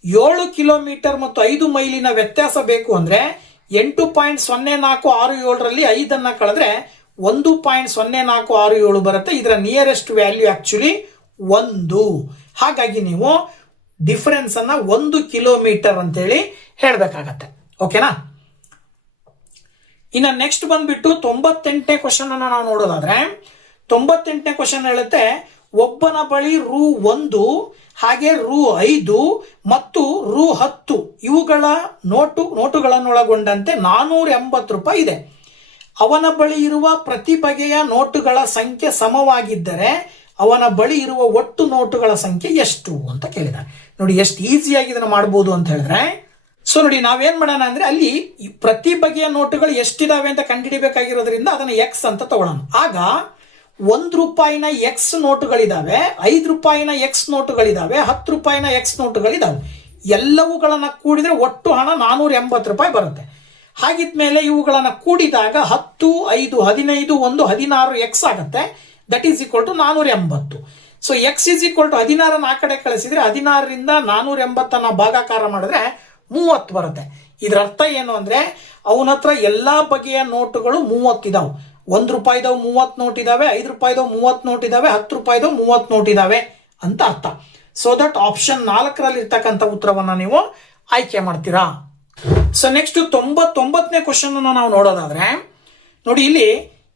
7 ಕಿಲೋಮೀಟರ್ ಮತ್ತು 5 ಮೈಲಿನ ವ್ಯತ್ಯಾಸ ಬೇಕು ಅಂದ್ರೆ 8.0467ರಲ್ಲಿ 5 ಕಳೆದ್ರೆ 1.0467 ಬರುತ್ತೆ. ಇದರ ನಿಯರೆಸ್ಟ್ ವ್ಯಾಲ್ಯೂ ಆಕ್ಚುಲಿ 1. ಹಾಗಾಗಿ ನೀವು ಡಿಫರೆನ್ಸ್ ಅನ್ನ 1 ಕಿಲೋಮೀಟರ್ ಅಂತೇಳಿ ಹೇಳ್ಬೇಕಾಗತ್ತೆ. ಓಕೆನಾ. ಇನ್ನು ನೆಕ್ಸ್ಟ್ ಬಂದ್ಬಿಟ್ಟು 98ನೇ ಕ್ವಶನ್ ಅನ್ನ ನಾವು ನೋಡೋದಾದ್ರೆ 98ನೇ ಕ್ವಶನ್ ಹೇಳುತ್ತೆ, ಒಬ್ಬನ ಬಳಿ ರೂ1 ಹಾಗೆ ರೂ5 ಮತ್ತು ರೂ10 ಇವುಗಳ ನೋಟುಗಳನ್ನೊಳಗೊಂಡಂತೆ 480 ರೂಪಾಯಿ ಇದೆ. ಅವನ ಬಳಿ ಇರುವ ಪ್ರತಿ ಬಗೆಯ ನೋಟುಗಳ ಸಂಖ್ಯೆ ಸಮವಾಗಿದ್ದರೆ ಅವನ ಬಳಿ ಇರುವ ಒಟ್ಟು ನೋಟುಗಳ ಸಂಖ್ಯೆ ಎಷ್ಟು ಅಂತ ಕೇಳಿದ್ದಾರೆ. ನೋಡಿ ಎಷ್ಟು ಈಸಿಯಾಗಿ ಇದನ್ನು ಮಾಡಬಹುದು ಅಂತ ಹೇಳಿದ್ರೆ, ಸೊ ನೋಡಿ ನಾವೇನ್ ಮಾಡೋಣ ಅಂದ್ರೆ ಅಲ್ಲಿ ಪ್ರತಿ ಬಗೆಯ ನೋಟುಗಳು ಎಷ್ಟಿದಾವೆ ಅಂತ ಕಂಡುಹಿಡಿಬೇಕಾಗಿರೋದ್ರಿಂದ ಅದನ್ನ ಎಕ್ಸ್ ಅಂತ ತಗೊಳ್ಳೋಣ. ಆಗ 1 ರೂಪಾಯಿನ ಎಕ್ಸ್ ನೋಟುಗಳಿದಾವೆ, 5 ರೂಪಾಯಿನ ಎಕ್ಸ್ ನೋಟುಗಳಿದಾವೆ, 10 ರೂಪಾಯಿನ ಎಕ್ಸ್ ನೋಟುಗಳಿದಾವೆ. ಎಲ್ಲವುಗಳನ್ನ ಕೂಡಿದ್ರೆ ಒಟ್ಟು ಹಣ 480 ರೂಪಾಯಿ ಬರುತ್ತೆ. ಹಾಗಿದ್ಮೇಲೆ ಇವುಗಳನ್ನ ಕೂಡಿದಾಗ 10, 5, 15, 1, 16 ಎಕ್ಸ್ ಆಗುತ್ತೆ. That is equal to 480. So x is equal to 16 ಆ ಕಡೆ ಕಳಿಸಿದ್ರೆ 16ರಿಂದ 480 ಭಾಗಾಕಾರ ಮಾಡಿದ್ರೆ 30 ಬರುತ್ತೆ. ಇದರ ಅರ್ಥ ಏನು ಅಂದ್ರೆ ಅವನ ಹತ್ರ ಎಲ್ಲಾ ಬಗೆಯ ನೋಟುಗಳು 30 ಇದಾವೆ. 1 ರೂಪಾಯಿದವು 30 ನೋಟ್ ಇದಾವೆ, 5 ರೂಪಾಯಿದವು 30 ನೋಟ್ ಇದಾವೆ, 10 ರೂಪಾಯಿದವು 30 ನೋಟ್ ಇದಾವೆ ಅಂತ ಅರ್ಥ. ಸೊ ದಟ್ ಆಪ್ಷನ್ 4ರಲ್ಲಿ ಇರ್ತಕ್ಕಂಥ ಉತ್ತರವನ್ನ ನೀವು ಆಯ್ಕೆ ಮಾಡ್ತೀರಾ. ಸೊ ನೆಕ್ಸ್ಟ್ 99ನೇ ಕ್ವಶನ್ ಅನ್ನು ನಾವು ನೋಡೋದಾದ್ರೆ ನೋಡಿ, ಇಲ್ಲಿ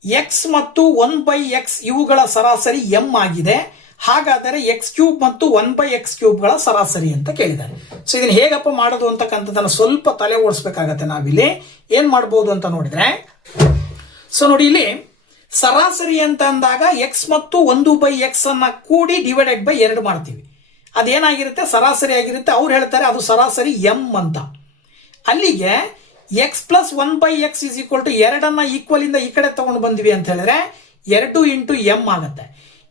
ಎಕ್ಸ್ ಮತ್ತು 1/x ಇವುಗಳ ಸರಾಸರಿ ಎಂ ಆಗಿದೆ. ಹಾಗಾದರೆ x³ ಮತ್ತು 1/x³ ಗಳ ಸರಾಸರಿ ಅಂತ ಕೇಳಿದ್ದಾರೆ. ಸೊ ಇದನ್ನ ಹೇಗಪ್ಪ ಮಾಡೋದು ಅಂತಕ್ಕಂಥದ್ದನ್ನ ಸ್ವಲ್ಪ ತಲೆ ಓಡಿಸ್ಬೇಕಾಗತ್ತೆ. ನಾವಿಲ್ಲಿ ಏನ್ ಮಾಡಬಹುದು ಅಂತ ನೋಡಿದ್ರೆ, ಸೊ ನೋಡಿ ಇಲ್ಲಿ ಸರಾಸರಿ ಅಂತ ಅಂದಾಗ ಎಕ್ಸ್ ಮತ್ತು 1/x ಅನ್ನ ಕೂಡಿ ಡಿವೈಡೆಡ್ ಬೈ 2 ಮಾಡ್ತೀವಿ. ಅದೇನಾಗಿರುತ್ತೆ, ಸರಾಸರಿ ಆಗಿರುತ್ತೆ. ಅವ್ರು ಹೇಳ್ತಾರೆ ಅದು ಸರಾಸರಿ ಎಂ ಅಂತ. ಅಲ್ಲಿಗೆ x plus 1/x is equal to 2 equal ಇಂದ ಈ ಕಡೆ ತಗೊಂಡು ಬಂದ್ವಿ ಅಂತ ಹೇಳಿದ್ರೆ 2 × m ಆಗುತ್ತೆ.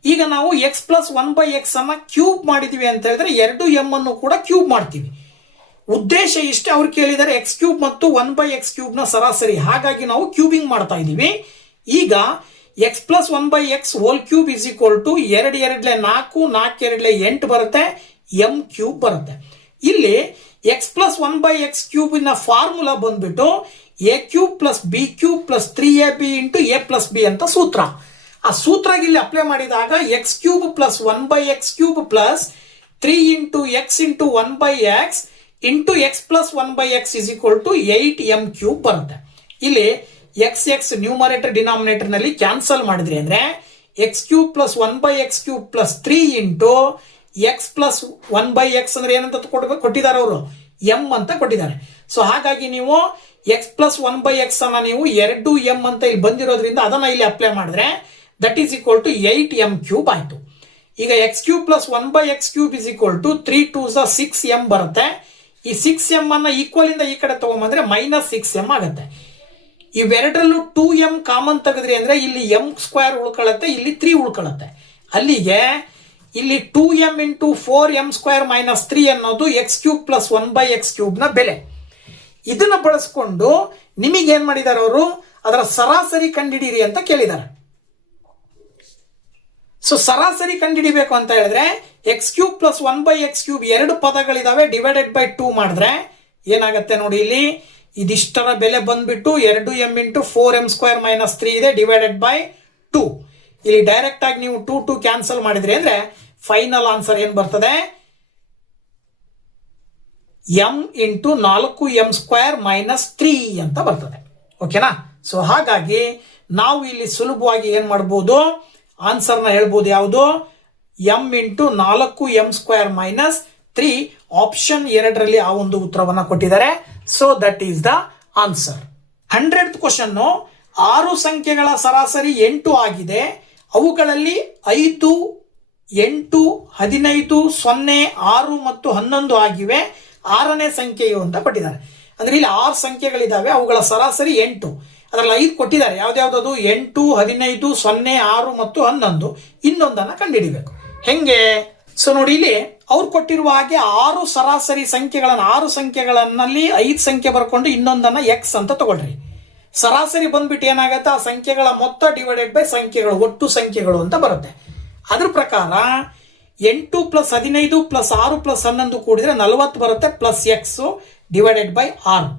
ಈಗ ನಾವು ಎಕ್ಸ್ ಪ್ಲಸ್ 1/x ಅನ್ನ ಕ್ಯೂಬ್ ಮಾಡಿದ್ವಿ ಅಂತ ಹೇಳಿದ್ರೆ 2m ಅನ್ನು ಕೂಡ ಕ್ಯೂಬ್ ಮಾಡ್ತೀವಿ. ಉದ್ದೇಶ ಇಷ್ಟೇ, ಅವ್ರು ಕೇಳಿದರೆ x³ ಮತ್ತು 1/x³ ನ ಸರಾಸರಿ. ಹಾಗಾಗಿ ನಾವು ಕ್ಯೂಬಿಂಗ್ ಮಾಡ್ತಾ ಇದೀವಿ. ಈಗ x plus 1/x whole cube is equal to 2 2 4 4 2 8 ಬರುತ್ತೆ, m³ ಬರುತ್ತೆ. ಇಲ್ಲಿ ಎಕ್ಸ್ ಪ್ಲಸ್ 1/x³ ನ ಫಾರ್ಮುಲಾ ಬಂದ್ಬಿಟ್ಟು a³ plus b³ plus 3ab into a plus b ಅಂತ ಸೂತ್ರ. ಆ ಸೂತ್ರ ಇಲ್ಲಿ ಅಪ್ಲೈ ಮಾಡಿದಾಗ x³ plus 1/x³ plus 3 into x into 1/x into x plus 1/x is equal to 8m³ ಬರುತ್ತೆ. ಇಲ್ಲಿ x ನ್ಯೂಮರೇಟರ್ ಡಿನಾಮಿನೇಟರ್ ನಲ್ಲಿ ಕ್ಯಾನ್ಸಲ್ ಮಾಡಿದ್ರಿ ಅಂದ್ರೆ x³ plus 1/x³ plus 3 into x plus 1/x ಅಂದ್ರೆ ಏನಂತ ಕೊಟ್ಟಿದ್ದಾರೆ ಅವರು, ಎಂ ಅಂತ ಕೊಟ್ಟಿದ್ದಾರೆ. ಸೊ ಹಾಗಾಗಿ ನೀವು ಎಕ್ಸ್ ಪ್ಲಸ್ 1/x ಅನ್ನ ನೀವು 2m ಅಂತ ಇಲ್ಲಿ ಬಂದಿರೋದ್ರಿಂದ ಅದನ್ನ ಇಲ್ಲಿ ಅಪ್ಲೈ ಮಾಡಿದ್ರೆ that is equal to 8m³ ಆಯ್ತು. ಈಗ x³ plus 1/x³ is equal to 3 2s 6m ಬರುತ್ತೆ. ಈ 6m ಅನ್ನ ಈಕ್ವಲ್ ಇಂದ ಈ ಕಡೆ ತಗೊಂಬಂದ್ರೆ -6m ಆಗುತ್ತೆ. ಇವೆರಡರಲ್ಲೂ 2m ಕಾಮನ್ ತೆಗೆದ್ರಿ ಅಂದ್ರೆ ಇಲ್ಲಿ m² ಉಳ್ಕೊಳ್ಳುತ್ತೆ, ಇಲ್ಲಿ 3 ಉಳ್ಕೊಳ್ಳುತ್ತೆ. ಅಲ್ಲಿಗೆ ಇಲ್ಲಿ 2m ಇಂಟು 4m² - 3 ಅನ್ನೋದು x³ ಪ್ಲಸ್ 1/x³ ನ ಬೆಲೆ. ಇದನ್ನ ಬಳಸ್ಕೊಂಡು ನಿಮಗೆ ಏನ್ ಮಾಡಿದಾರೆ ಅವರು, ಅದರ ಸರಾಸರಿ ಕಂಡಿಡೀರಿ ಅಂತ ಕೇಳಿದ್ದಾರೆ. ಸೊ ಸರಾಸರಿ ಕಂಡಿಡಿಬೇಕು ಅಂತ ಹೇಳಿದ್ರೆ x³ ಪ್ಲಸ್ 1/x³ ಎರಡು ಪದಗಳಿದಾವೆ, ಡಿವೈಡೆಡ್ ಬೈ 2 ಮಾಡಿದ್ರೆ ಏನಾಗುತ್ತೆ ನೋಡಿ, ಇಲ್ಲಿ ಇದಿಷ್ಟರ ಬೆಲೆ ಬಂದ್ಬಿಟ್ಟು 2m ಇಂಟು 4m² - 3 ಇದೆ, ಡಿವೈಡೆಡ್ ಬೈ 2. ಇಲ್ಲಿ ಡೈರೆಕ್ಟ್ ಆಗಿ ನೀವು 2 2 ಕ್ಯಾನ್ಸಲ್ ಮಾಡಿದ್ರಿ ಅಂದ್ರೆ ಫೈನಲ್ ಆನ್ಸರ್ ಏನ್ ಬರ್ತದೆ, m ಇಂಟು 4m² - 3 ಅಂತ ಬರ್ತದೆ. ಓಕೆನಾ. ಸೊ ಹಾಗಾಗಿ ನಾವು ಇಲ್ಲಿ ಸುಲಭವಾಗಿ ಏನ್ ಮಾಡಬಹುದು, ಆನ್ಸರ್ನ ಹೇಳ್ಬೋದು. ಯಾವುದು, m ಇಂಟು 4m² - 3. ಆಪ್ಷನ್ 2ರಲ್ಲಿ ಆ ಒಂದು ಉತ್ತರವನ್ನ ಕೊಟ್ಟಿದ್ದಾರೆ. So that is the answer. 100th question, 6 ಸಂಖ್ಯೆಗಳ ಸರಾಸರಿ 8 ಆಗಿದೆ. ಅವುಗಳಲ್ಲಿ 5, 8, 15, 0, 6 ಮತ್ತು 11 ಆಗಿವೆ. 6ನೇ ಸಂಖ್ಯೆಯು ಅಂತ ಕೊಟ್ಟಿದ್ದಾರೆ. ಅಂದ್ರೆ ಇಲ್ಲಿ 6 ಸಂಖ್ಯೆಗಳಿದಾವೆ, ಅವುಗಳ ಸರಾಸರಿ 8. ಅದರಲ್ಲಿ 5 ಕೊಟ್ಟಿದ್ದಾರೆ. ಯಾವ್ದಾವ್ದು, 8, 15, 0, 6 ಮತ್ತು 11. ಇನ್ನೊಂದನ್ನ ಕಂಡುಹಿಡಿಬೇಕು. ಹೆಂಗೆ? ಸೊ ನೋಡಿ, ಇಲ್ಲಿ ಅವ್ರು ಕೊಟ್ಟಿರುವ ಹಾಗೆ 6 ಸರಾಸರಿ ಸಂಖ್ಯೆಗಳನ್ನ 6 ಸಂಖ್ಯೆಗಳಲ್ಲಿ 5 ಸಂಖ್ಯೆ ಬರ್ಕೊಂಡು ಇನ್ನೊಂದನ್ನ x ಅಂತ ತಗೊಳ್ರಿ. ಸರಾಸರಿ ಬಂದ್ಬಿಟ್ಟು ಏನಾಗತ್ತೆ, ಆ ಸಂಖ್ಯೆಗಳ ಮೊತ್ತ ಡಿವೈಡೆಡ್ ಬೈ ಸಂಖ್ಯೆಗಳು, ಒಟ್ಟು ಸಂಖ್ಯೆಗಳು ಅಂತ ಬರುತ್ತೆ. ಅದ್ರ ಪ್ರಕಾರ 8 ಪ್ಲಸ್ 15 ಪ್ಲಸ್ 6 ಪ್ಲಸ್ 11 ಕೂಡಿದ್ರೆ 40 ಬರುತ್ತೆ, ಪ್ಲಸ್ x ಡಿವೈಡೆಡ್ ಬೈ 6.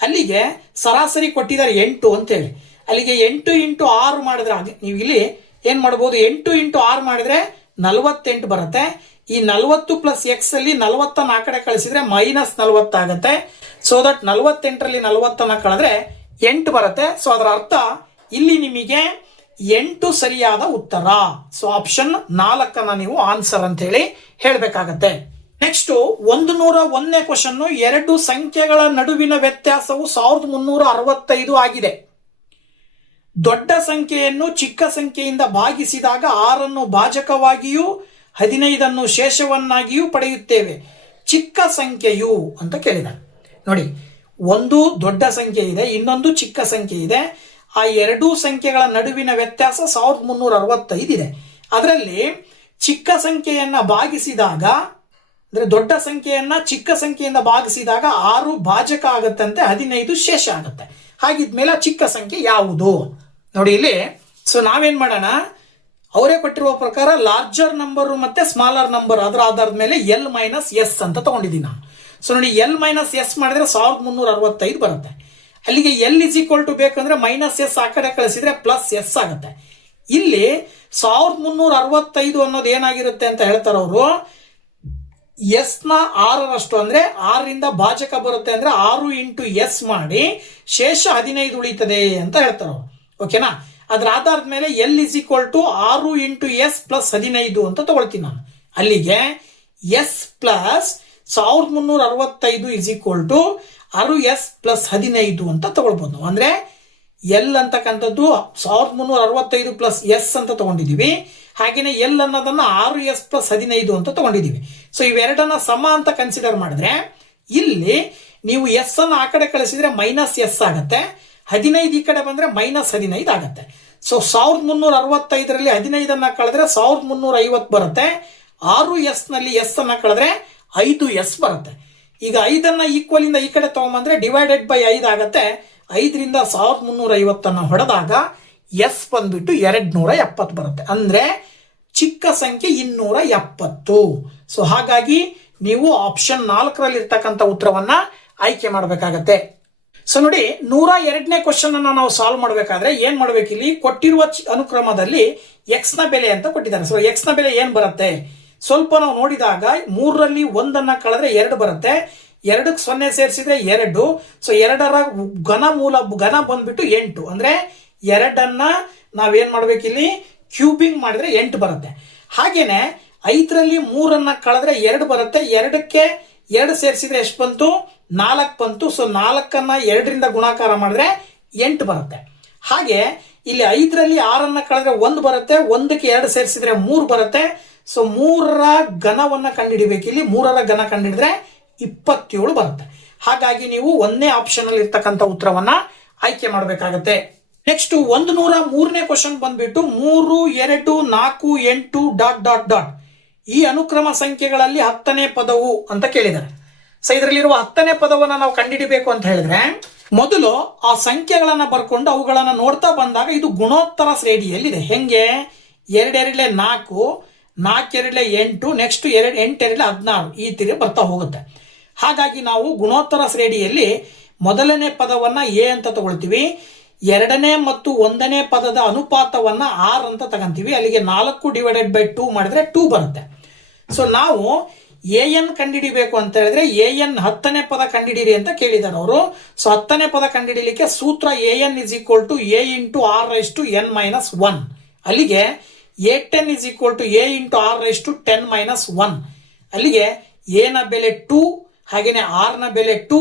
ಅಲ್ಲಿಗೆ ಸರಾಸರಿ ಕೊಟ್ಟಿದ್ದಾರೆ 8 ಅಂತ ಹೇಳಿ. ಅಲ್ಲಿಗೆ 8 ಇಂಟು 6 ಮಾಡಿದ್ರೆ ನೀವು ಇಲ್ಲಿ ಏನ್ ಮಾಡಬಹುದು, 8 ಇಂಟು 6 ಮಾಡಿದ್ರೆ 48 ಬರುತ್ತೆ. ಈ 40 ಪ್ಲಸ್ ಎಕ್ಸ್ ಅಲ್ಲಿ 40 ಆ ಕಡೆ ಕಳಿಸಿದ್ರೆ -40 ಆಗುತ್ತೆ. ಸೊ ದಟ್ 48ರಲ್ಲಿ 40 ಕಳೆದ್ರೆ 8 ಬರುತ್ತೆ. ಸೊ ಅದರ ಅರ್ಥ ಇಲ್ಲಿ ನಿಮಗೆ 8 ಸರಿಯಾದ ಉತ್ತರ. ಸೊ ಆಪ್ಷನ್ 4 ನೀವು ಆನ್ಸರ್ ಅಂತ ಹೇಳಿ ಹೇಳ್ಬೇಕಾಗತ್ತೆ. ನೆಕ್ಸ್ಟ್ 101ನೇ ಕ್ವಶನ್, 2 ಸಂಖ್ಯೆಗಳ ನಡುವಿನ ವ್ಯತ್ಯಾಸವು 1365 ಆಗಿದೆ. ದೊಡ್ಡ ಸಂಖ್ಯೆಯನ್ನು ಚಿಕ್ಕ ಸಂಖ್ಯೆಯಿಂದ ಭಾಗಿಸಿದಾಗ 6 ಭಾಜಕವಾಗಿಯೂ 15 ಶೇಷವನ್ನಾಗಿಯೂ ಪಡೆಯುತ್ತೇವೆ. ಚಿಕ್ಕ ಸಂಖ್ಯೆಯು ಅಂತ ಕೇಳಿದ. ನೋಡಿ, ಒಂದು ದೊಡ್ಡ ಸಂಖ್ಯೆ ಇದೆ, ಇನ್ನೊಂದು ಚಿಕ್ಕ ಸಂಖ್ಯೆ ಇದೆ. ಆ 2 ಸಂಖ್ಯೆಗಳ ನಡುವಿನ ವ್ಯತ್ಯಾಸ 1365 ಇದೆ. ಅದರಲ್ಲಿ ಚಿಕ್ಕ ಸಂಖ್ಯೆಯನ್ನ ಭಾಗಿಸಿದಾಗ, ಅಂದ್ರೆ ದೊಡ್ಡ ಸಂಖ್ಯೆಯನ್ನ ಚಿಕ್ಕ ಸಂಖ್ಯೆಯಿಂದ ಭಾಗಿಸಿದಾಗ 6 ಭಾಜಕ ಆಗತ್ತಂತೆ, 15 ಶೇಷ ಆಗತ್ತೆ. ಹಾಗಿದ್ಮೇಲೆ ಚಿಕ್ಕ ಸಂಖ್ಯೆ ಯಾವುದು ನೋಡಿ ಇಲ್ಲಿ. ಸೊ ನಾವೇನ್ ಮಾಡೋಣ, ಅವರೇ ಕೊಟ್ಟಿರುವ ಪ್ರಕಾರ ಲಾರ್ಜರ್ ನಂಬರ್ ಮತ್ತೆ ಸ್ಮಾಲರ್ ನಂಬರ್ ಅದರ ಆಧಾರದ ಮೇಲೆ L - S ಅಂತ ತಗೊಂಡಿದ್ದೀನಿ ನಾನು. ಸೊ ನೋಡಿ, L - S ಮಾಡಿದ್ರೆ 1365 ಬರುತ್ತೆ. ಅಲ್ಲಿಗೆ L = ಬೇಕಂದ್ರೆ -S ಆ ಕಡೆ ಕಳಿಸಿದ್ರೆ +S ಆಗುತ್ತೆ. ಇಲ್ಲಿ 1365 ಅನ್ನೋದು ಏನಾಗಿರುತ್ತೆ ಅಂತ ಹೇಳ್ತಾರೆ ಅವರು, S ನ 6ರಷ್ಟು ಅಂದ್ರೆ 6ರಿಂದ ಭಾಜಕ ಬರುತ್ತೆ ಅಂದ್ರೆ 6 ಇಂಟು S ಮಾಡಿ ಶೇಷ 15 ಉಳಿತದೆ ಅಂತ ಹೇಳ್ತಾರೆ ಅವರು. ಓಕೆನಾ. ಅದ್ರ ಆಧಾರದ ಮೇಲೆ L = 6 ಇಂಟು S ಪ್ಲಸ್ 15 ಅಂತ ತಗೊಳ್ತೀನಿ ನಾನು. ಅಲ್ಲಿಗೆ S ಪ್ಲಸ್ 1365 = 6S ಪ್ಲಸ್ 15 ಅಂತ ತಗೊಳ್ಬಹುದು. ಅಂದ್ರೆ L ಅಂತಕ್ಕಂಥದ್ದು 1365 ಪ್ಲಸ್ S ಅಂತ ತಗೊಂಡಿದೀವಿ. ಹಾಗೇನೆ L ಅನ್ನೋದನ್ನ 6S ಪ್ಲಸ್ 15 ಅಂತ ತಗೊಂಡಿದೀವಿ. ಸೊ ಇವೆರಡನ್ನ ಸಮ ಅಂತ ಕನ್ಸಿಡರ್ ಮಾಡಿದ್ರೆ ಇಲ್ಲಿ ನೀವು S ಅನ್ನ ಆ ಕಡೆ ಕಳಿಸಿದ್ರೆ -S ಆಗತ್ತೆ, 15 ಈ ಕಡೆ ಬಂದ್ರೆ -15 ಆಗತ್ತೆ. ಸೊ 1365ರಲ್ಲಿ 15 ಕಳೆದ್ರೆ 1350 ಬರುತ್ತೆ. 6S ನಲ್ಲಿ S ಅನ್ನ ಕಳೆದ್ರೆ 5S ಬರುತ್ತೆ. ಈಗ 5 ಈಕ್ವಲ್ ಇಂದ ಈ ಕಡೆ ತಗೊಂಡ್ಬಂದ್ರೆ ಡಿವೈಡೆಡ್ ಬೈ 5 ಆಗತ್ತೆ. 5ರಿಂದ 1350 ಹೊಡೆದಾಗ S ಬಂದ್ಬಿಟ್ಟು 270 ಬರುತ್ತೆ. ಅಂದ್ರೆ ಚಿಕ್ಕ ಸಂಖ್ಯೆ 270. ಸೊ ಹಾಗಾಗಿ ನೀವು ಆಪ್ಷನ್ 4ರಲ್ಲಿ ಇರ್ತಕ್ಕಂಥ ಉತ್ತರವನ್ನ ಆಯ್ಕೆ ಮಾಡಬೇಕಾಗತ್ತೆ. ಸೊ ನೋಡಿ, 102ನೇ ಕ್ವಶನ್ ಅನ್ನ ನಾವು ಸಾಲ್ವ್ ಮಾಡಬೇಕಾದ್ರೆ ಏನ್ ಮಾಡ್ಬೇಕು, ಇಲ್ಲಿ ಕೊಟ್ಟಿರುವ ಅನುಕ್ರಮದಲ್ಲಿ x ನ ಬೆಲೆ ಅಂತ ಕೊಟ್ಟಿದ್ದಾರೆ. ಸೊ x ನ ಬೆಲೆ ಏನ್ ಬರುತ್ತೆ, ಸ್ವಲ್ಪ ನಾವು ನೋಡಿದಾಗ 3ರಲ್ಲಿ 1 ಕಳೆದ್ರೆ 2 ಬರುತ್ತೆ. 2ಕ್ಕೆ 0 ಸೇರಿಸಿದ್ರೆ 2. ಸೊ 2ರ ಘನ ಬಂದ್ಬಿಟ್ಟು 8. ಅಂದ್ರೆ 2 ನಾವೇನ್ ಮಾಡ್ಬೇಕು, ಇಲ್ಲಿ ಕ್ಯೂಬಿಂಗ್ ಮಾಡಿದ್ರೆ 8 ಬರುತ್ತೆ. ಹಾಗೇನೆ 5ರಲ್ಲಿ 3 ಕಳೆದ್ರೆ 2 ಬರುತ್ತೆ. 2ಕ್ಕೆ 2 ಸೇರಿಸಿದ್ರೆ ಎಷ್ಟು ಬಂತು? 4 ಬಂತು. ಸೊ 4ಅನ್ನ 2ರಿಂದ ಗುಣಾಕಾರ ಮಾಡಿದ್ರೆ 8 ಬರುತ್ತೆ. ಹಾಗೆ ಇಲ್ಲಿ 5ರಲ್ಲಿ 6ಅನ್ನ ಕಳೆದ್ರೆ 1 ಬರುತ್ತೆ, 1ಕ್ಕೆ 2 ಸೇರಿಸಿದ್ರೆ 3 ಬರುತ್ತೆ. ಸೊ 3ರ ಘನವನ್ನ ಕಂಡುಹಿಡಿಬೇಕು. ಇಲ್ಲಿ 3ರ ಘನ ಕಂಡುಹಿಡಿದ್ರೆ 27 ಬರುತ್ತೆ. ಹಾಗಾಗಿ ನೀವು ಒಂದೇ ಆಪ್ಷನ್ ಅಲ್ಲಿ ಇರ್ತಕ್ಕಂಥ ಉತ್ತರವನ್ನ ಆಯ್ಕೆ ಮಾಡಬೇಕಾಗತ್ತೆ. ನೆಕ್ಸ್ಟ್ 103ನೇ ಕ್ವಶನ್ ಬಂದ್ಬಿಟ್ಟು 3, 2, 4, 8 ಡಾಟ್ ಡಾಟ್ ಡಾಟ್ ಈ ಅನುಕ್ರಮ ಸಂಖ್ಯೆಗಳಲ್ಲಿ 10ನೇ ಪದವು ಅಂತ ಕೇಳಿದ್ದಾರೆ. ಸೊ ಇದರಲ್ಲಿರುವ 10ನೇ ಪದವನ್ನ ನಾವು ಕಂಡುಹಿಡಿಬೇಕು ಅಂತ ಹೇಳಿದ್ರೆ ಮೊದಲು ಆ ಸಂಖ್ಯೆಗಳನ್ನ ಬರ್ಕೊಂಡು ಅವುಗಳನ್ನ ನೋಡ್ತಾ ಬಂದಾಗ ಇದು ಗುಣೋತ್ತರ ಶ್ರೇಣಿಯಲ್ಲಿದೆ. ಹೆಂಗೆ? 2 2 4, 4 2 8, ನೆಕ್ಸ್ಟ್ 8 2 16 ಈ ತೀರಿ ಬರ್ತಾ ಹೋಗುತ್ತೆ. ಹಾಗಾಗಿ ನಾವು ಗುಣೋತ್ತರ ಶ್ರೇಣಿಯಲ್ಲಿ ಮೊದಲನೇ ಪದವನ್ನ ಎ ಅಂತ ತಗೊಳ್ತೀವಿ, 2ನೇ ಮತ್ತು 1ನೇ ಪದದ ಅನುಪಾತವನ್ನ 6 ಅಂತ ತಗೊಂತೀವಿ. ಅಲ್ಲಿಗೆ 4/2 ಮಾಡಿದ್ರೆ 2 ಬರುತ್ತೆ. ಸೊ ನಾವು ಎನ್ ಕಂಡುಹಿಡಿಬೇಕು ಅಂತ ಹೇಳಿದ್ರೆ ಎನ್ 10ನೇ ಪದ ಕಂಡುಹಿಡಿರಿ ಅಂತ ಕೇಳಿದಾರೆ ಅವರು. ಸೊ 10ನೇ ಪದ ಕಂಡುಹಿಡಿಯಲಿಕ್ಕೆ ಸೂತ್ರ n is equal to a into r raise to n minus 1. ಅಲ್ಲಿಗೆ A10 is equal to a into r raise to 10 minus 1. ಅಲ್ಲಿಗೆ ಎ ನ ಬೆಲೆ 2, ಹಾಗೇನೆ ಆರ್ ನ ಬೆಲೆ 2,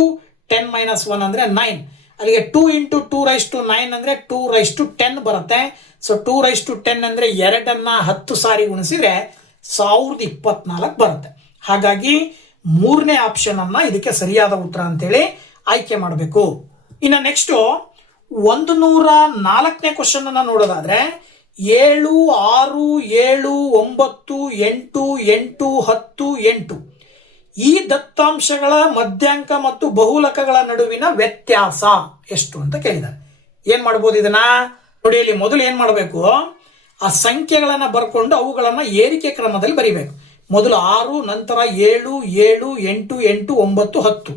10 ಮೈನಸ್ 1 ಅಂದ್ರೆ 9. ಅಲ್ಲಿಗೆ 2 ಇಂಟು 2 ರೈಸ್ ಟು 9 ಅಂದ್ರೆ 2 ರೈಸ್ ಟು 10 ಬರುತ್ತೆ. ಸೊ 2 ರೈಸ್ ಟು 10 ಅಂದ್ರೆ 2ಅನ್ನ 10 ಸಾರಿ ಗುಣಿಸಿದ್ರೆ 1024 ಬರುತ್ತೆ. ಹಾಗಾಗಿ 3ನೇ ಆಪ್ಷನ್ ಅನ್ನ ಇದಕ್ಕೆ ಸರಿಯಾದ ಉತ್ತರ ಅಂತೇಳಿ ಆಯ್ಕೆ ಮಾಡಬೇಕು. ಇನ್ನು ನೆಕ್ಸ್ಟ್ 104ನೇ ಕ್ವಶನ್ ಅನ್ನ ನೋಡೋದಾದ್ರೆ 7, 6, 7, 9, 8, 8, 10, 8 ಈ ದತ್ತಾಂಶಗಳ ಮಧ್ಯಾಂಕ ಮತ್ತು ಬಹುಲಕಗಳ ನಡುವಿನ ವ್ಯತ್ಯಾಸ ಎಷ್ಟು ಅಂತ ಕೇಳಿದ್ದಾರೆ. ಏನ್ ಮಾಡ್ಬೋದು ಇದನ್ನ? ನೋಡಿ, ಇಲ್ಲಿ ಮೊದಲು ಏನ್ ಮಾಡಬೇಕು, ಆ ಸಂಖ್ಯೆಗಳನ್ನ ಬರ್ಕೊಂಡು ಅವುಗಳನ್ನ ಏರಿಕೆ ಕ್ರಮದಲ್ಲಿ ಬರಿಬೇಕು. ಮೊದಲು 6, ನಂತರ 7, 7, 8, 8, 9, 10.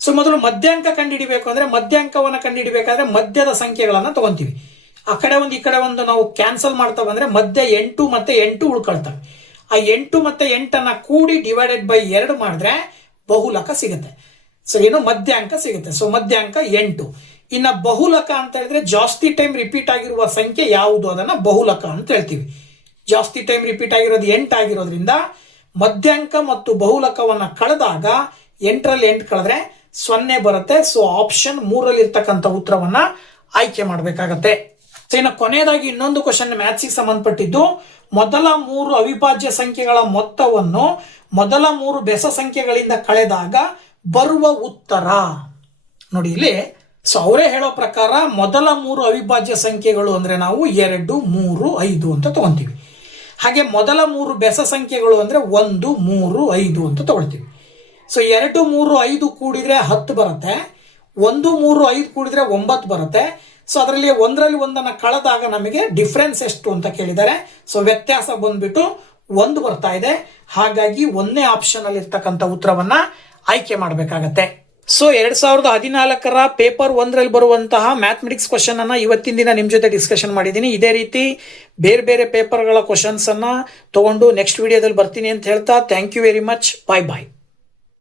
ಸೊ ಮೊದಲು ಮಧ್ಯಾಂಕ ಕಂಡುಹಿಡಿಬೇಕು ಅಂದ್ರೆ ಮಧ್ಯಾಂಕವನ್ನ ಕಂಡುಹಿಡಿಬೇಕಾದ್ರೆ ಮಧ್ಯದ ಸಂಖ್ಯೆಗಳನ್ನ ತಗೊಂತೀವಿ. ಆ ಕಡೆ ಒಂದು ಈ ಕಡೆ ಒಂದು ನಾವು ಕ್ಯಾನ್ಸಲ್ ಮಾಡ್ತಾ ಬಂದ್ರೆ ಮಧ್ಯ 8 ಮತ್ತೆ 8 ಉಳ್ಕೊಳ್ತವೆ. ಆ 8 ಮತ್ತೆ 8ಅನ್ನ ಕೂಡಿ ಡಿವೈಡೆಡ್ ಬೈ 2 ಮಾಡಿದ್ರೆ ಬಹುಲಕ ಸಿಗುತ್ತೆ. ಸೊ ಏನು ಮಧ್ಯಾಂಕ ಸಿಗುತ್ತೆ. ಸೊ ಮಧ್ಯಾಂಕ 8. ಇನ್ನ ಬಹುಲಕ ಅಂತ ಹೇಳಿದ್ರೆ ಜಾಸ್ತಿ ಟೈಮ್ ರಿಪೀಟ್ ಆಗಿರುವ ಸಂಖ್ಯೆ ಯಾವುದು ಅದನ್ನ ಬಹುಲಕ ಅಂತ ಹೇಳ್ತೀವಿ. ಜಾಸ್ತಿ ಟೈಮ್ ರಿಪೀಟ್ ಆಗಿರೋದು 8 ಆಗಿರೋದ್ರಿಂದ ಮಧ್ಯಾಂಕ ಮತ್ತು ಬಹುಲಕವನ್ನ ಕಳೆದಾಗ 8ರಲ್ಲಿ 8 ಕಳೆದ್ರೆ 0 ಬರುತ್ತೆ. ಸೊ ಆಪ್ಷನ್ 3ರಲ್ಲಿ ಇರ್ತಕ್ಕಂಥ ಉತ್ತರವನ್ನ ಆಯ್ಕೆ ಮಾಡಬೇಕಾಗತ್ತೆ. ಸೊ ಇನ್ನು ಕೊನೆಯದಾಗಿ ಇನ್ನೊಂದು ಕ್ವಶನ್ ಮ್ಯಾಥ್ಸಿಗೆ ಸಂಬಂಧಪಟ್ಟಿದ್ದು, ಮೊದಲ 3 ಅವಿಭಾಜ್ಯ ಸಂಖ್ಯೆಗಳ ಮೊತ್ತವನ್ನು ಮೊದಲ 3 ಬೆಸ ಸಂಖ್ಯೆಗಳಿಂದ ಕಳೆದಾಗ ಬರುವ ಉತ್ತರ. ನೋಡಿ ಇಲ್ಲಿ ಸೊ ಅವರೇ ಹೇಳೋ ಪ್ರಕಾರ ಮೊದಲ 3 ಅವಿಭಾಜ್ಯ ಸಂಖ್ಯೆಗಳು ಅಂದ್ರೆ ನಾವು 2, 3, 5 ಅಂತ ತಗೊಂತೀವಿ. ಹಾಗೆ ಮೊದಲ 3 ಬೆಸ ಸಂಖ್ಯೆಗಳು ಅಂದ್ರೆ 1, 3, 5 ಅಂತ ತಗೊಳ್ತೀವಿ. ಸೊ 2, 3, 5 ಕೂಡಿದ್ರೆ 10 ಬರುತ್ತೆ. 1, 3, 5 ಕೂಡಿದ್ರೆ 9 ಬರುತ್ತೆ. ಸೊ ಅದರಲ್ಲಿ ಒಂದರಲ್ಲಿ ಒಂದನ್ನ ಕಳೆದಾಗ ನಮಗೆ ಡಿಫ್ರೆನ್ಸ್ ಎಷ್ಟು ಅಂತ ಕೇಳಿದ್ದಾರೆ. ಸೊ ವ್ಯತ್ಯಾಸ ಬಂದ್ಬಿಟ್ಟು 1 ಬರ್ತಾ ಇದೆ. ಹಾಗಾಗಿ 1ನೇ ಆಪ್ಷನ್ ಅಲ್ಲಿ ಇರ್ತಕ್ಕಂಥ ಉತ್ತರವನ್ನ ಆಯ್ಕೆ ಮಾಡಬೇಕಾಗತ್ತೆ. ಸೊ 2014ರ ಪೇಪರ್ 1ರಲ್ಲಿ ಬರುವಂತಹ ಮ್ಯಾಥಮೆಟಿಕ್ಸ್ ಕ್ವಶನ್ ಅನ್ನ ಇವತ್ತಿನ ದಿನ ನಿಮ್ ಜೊತೆ ಡಿಸ್ಕಷನ್ ಮಾಡಿದ್ದೀನಿ. ಇದೇ ರೀತಿ ಬೇರೆ ಬೇರೆ ಪೇಪರ್ಗಳ ಕ್ವಶನ್ಸ್ ಅನ್ನ ತಗೊಂಡು ನೆಕ್ಸ್ಟ್ ವಿಡಿಯೋದಲ್ಲಿ ಬರ್ತೀನಿ ಅಂತ ಹೇಳ್ತಾ thank you very much. Bye bye.